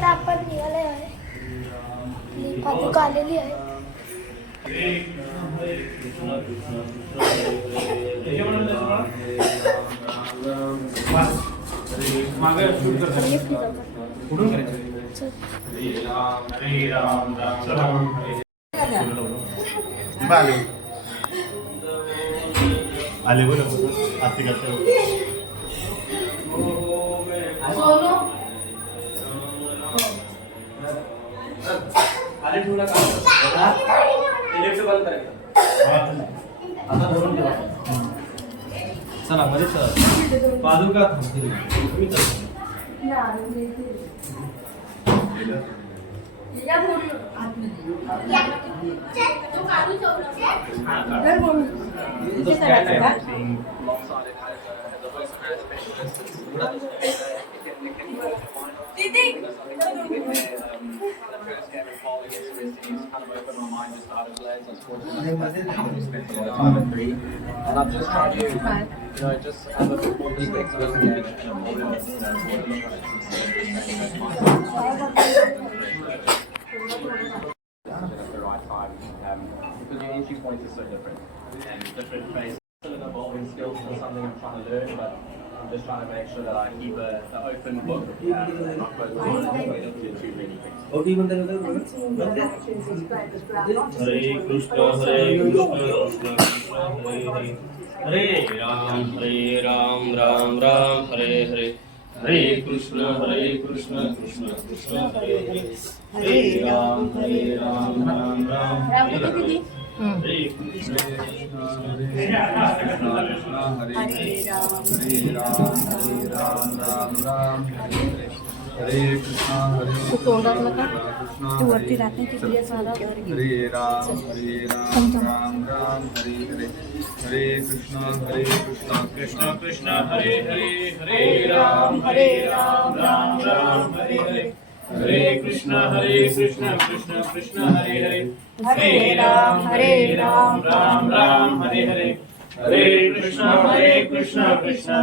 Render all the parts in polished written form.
आता आपण निघाले आहे. पादुका आलेली आहे. आले बरोबर आरती करतो. आले ठेवला का इलेक्ट्रिक बंद करायचं आता धरून ठेवा. चला मध्ये सर पादुका थांबतील तुम्ही and I'm just trying to, just have a big experience at the right time, because your entry points are so different and different phases. It's an evolving skill for something I'm trying to learn, but I'm just trying to make sure that I keep an open book and not close the door into too many things. Hare Krishna, Krishna Krishna, Hare Ram, Ram Ram, Hare Hare. Hare Krishna, Krishna Krishna, Hare Hare. Hare Ram, Ram Ram, Hare Hare. Hare Krishna, Krishna Krishna, Hare Ram, Ram, Hare Krishna, वरती राहते तिकडे Hare Ram, Ram, Hare Hare. Hare Krishna, Krishna Krishna, Hare Hare. Hare Ram, Ram, Hare Hare. Hare Krishna, Krishna Krishna, Hare Hare. Hare Ram, Ram, Hare Hare. Hare Krishna, Krishna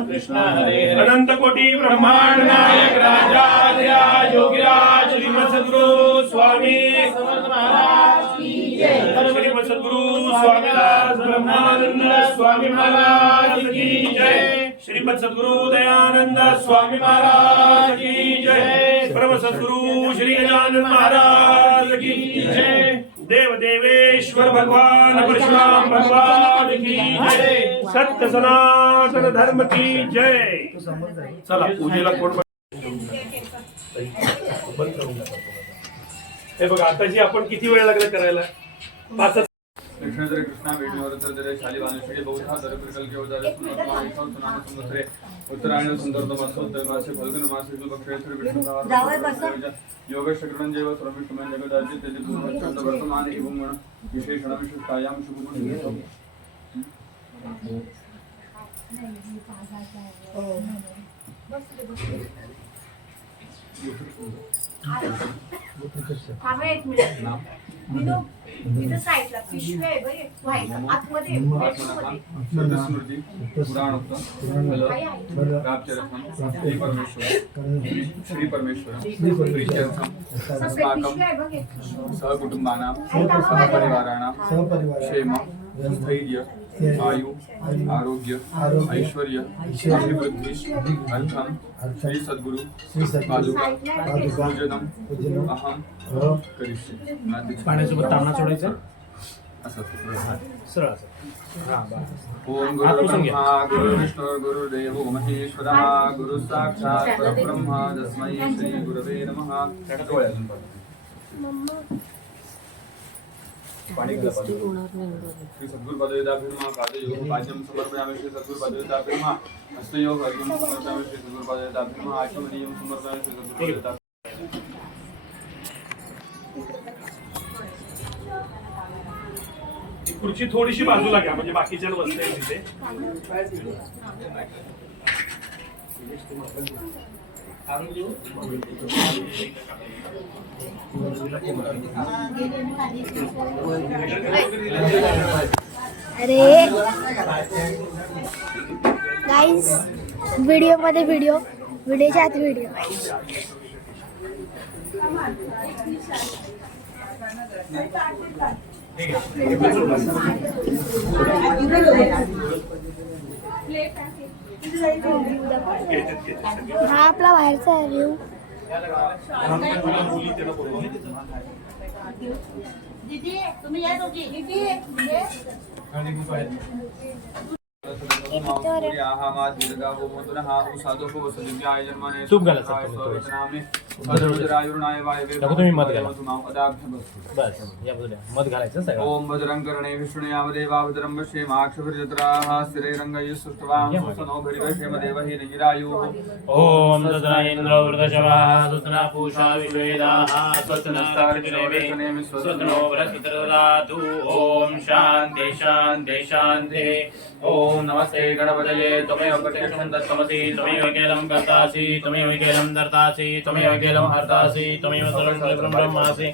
Krishna, Hare Hare. अनंत कोटि ब्रह्मांड नायक राजाधिराज योगीराज श्रीमद सद्गुरु स्वामी समर्थ महाराज की जय. श्रीमद सद्गुरु स्वामीदास ब्रह्मानंद स्वामी महाराज की जय. श्रीमद सद्गुरु दयानंद स्वामी महाराज की जय. परम सद्गुरु श्री गजानन महाराज की जय. देव देवेश्वर भगवान परशुराम भगवान की जय. सत्य सनातन धर्म की जय. चला पूजेला कोण हे बघा आताची आपण किती वेळ लागला करायला. कृष्णधरे कृष्णा वेणुवरतरे शाली वाणेश्वरी बहुधा दरप्रकल के उदारे सुनामाई सुनाम सुंदरे उत्तरायण सुंदर मासोत्तर मासे फल्गुन मासे शुभक्षेत्र विष्णु योग शक्रण जैव सर्वविष्णुमय जगदार्जित तेज पूर्वचंद वर्तमान एवं गण विशेषण विशिष्टायाम शुभगुण एक मिनिट इथं साईडला पिशवी आहे बघ व्हाईट आतमध्ये स्मृती पुराणोक्त श्री परमेश्वर सहकुटुंबानां सहपरिवाराणां क्षेम स्थैर्य आयु आरोग्य ऐश्वर्य अभिवृद्धि अर्थम श्री सद्गुरु पादुका पूजनम अहम करिष्ये. पाण्यासोबत तांबडा सोडायचा सरळ ओम गुरुर्ब्रह्मा गुरुर्विष्णु गुरुर्देवो महेश्वरः गुरु साक्षात् परब्रह्म तस्मै श्री गुरवे नमः. पाणी श्री सद्गुरु पदवेदाभिर्मा पादयोग पाद्यम समर्पयामि. श्री सद्गुरु पदवेदाभिर्मा हस्तयोग अर्घ्यम समर्पयामि. श्री सद्गुरु पदवेदाभिर्मा आचमनीयम समर्पयामि. श्री सद्गुरु पदवेदाभिर्मा खुर्ची थोडीशी बाजूला घ्या म्हणजे बाकीच्या बसता येईल तिथे. अरे गाइस व्हिडिओच्या आत व्हिडिओ हा आपला बाहेरचा रिव्ह्यू. दीदी तुम्ही या दोघी. दीदी ये. तूप घालायचं तुम्ही मध घाला. बस या बाजूला मध घालायचं सगळं. ओम भद्रं कर्णे विष्णुयावदेवा भद्रं पश्येमाक्षभिर्जत्राः स्थिरैरङ्गैः भरिवशेमदेवहि निरायुः. ओम तत्र इंद्रो वृद्धशवाः सुतना पूषा विश्वेदाः स्वस्तिनस्तार्किलेवे स्वस्तिनो बृहस्पतिर्दधातु. ओम शान्ति शान्ति शान्ति. ओम नमस्ते गणपतये त्वमेव प्रत्यक्षं तत्त्वमसि त्वमेव केलं कर्तासि त्वमेव केलं धर्तासि त्वमेव केलं हर्तासि त्वमेव सर्वं ब्रह्मासि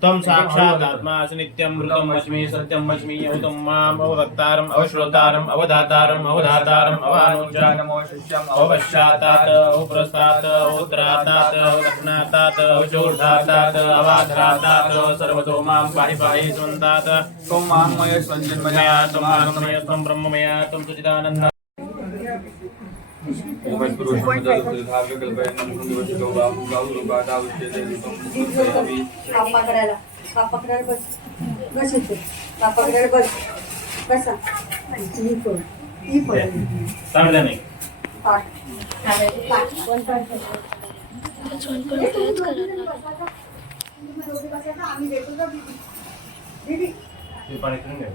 त्वं साक्षात् आत्मासि नित्यं मृतं वच्मि सत्यं वच्मि अवतं माम् अववक्तारम् अवश्रोतारम् अवधातारम् अवधातारम् अवानुजानमो शिष्यम् अवपश्चातात् अवपुरस्तात् अवोत्तरातात् अवदक्षिणातात् अवचोर्धातात् अवाधरातात् सर्वतो मां पाहि पाहि स्वन्तात्. त्वं माह्मय स्वञ्जन्मया त्वं त्वं ब्रह्ममया त्वं सच्चिदानन्द. कापा करायला बस बस इथे कापा करायला बस बसा ही पण सावधानी. दीदी पाणी पिऊन घ्या.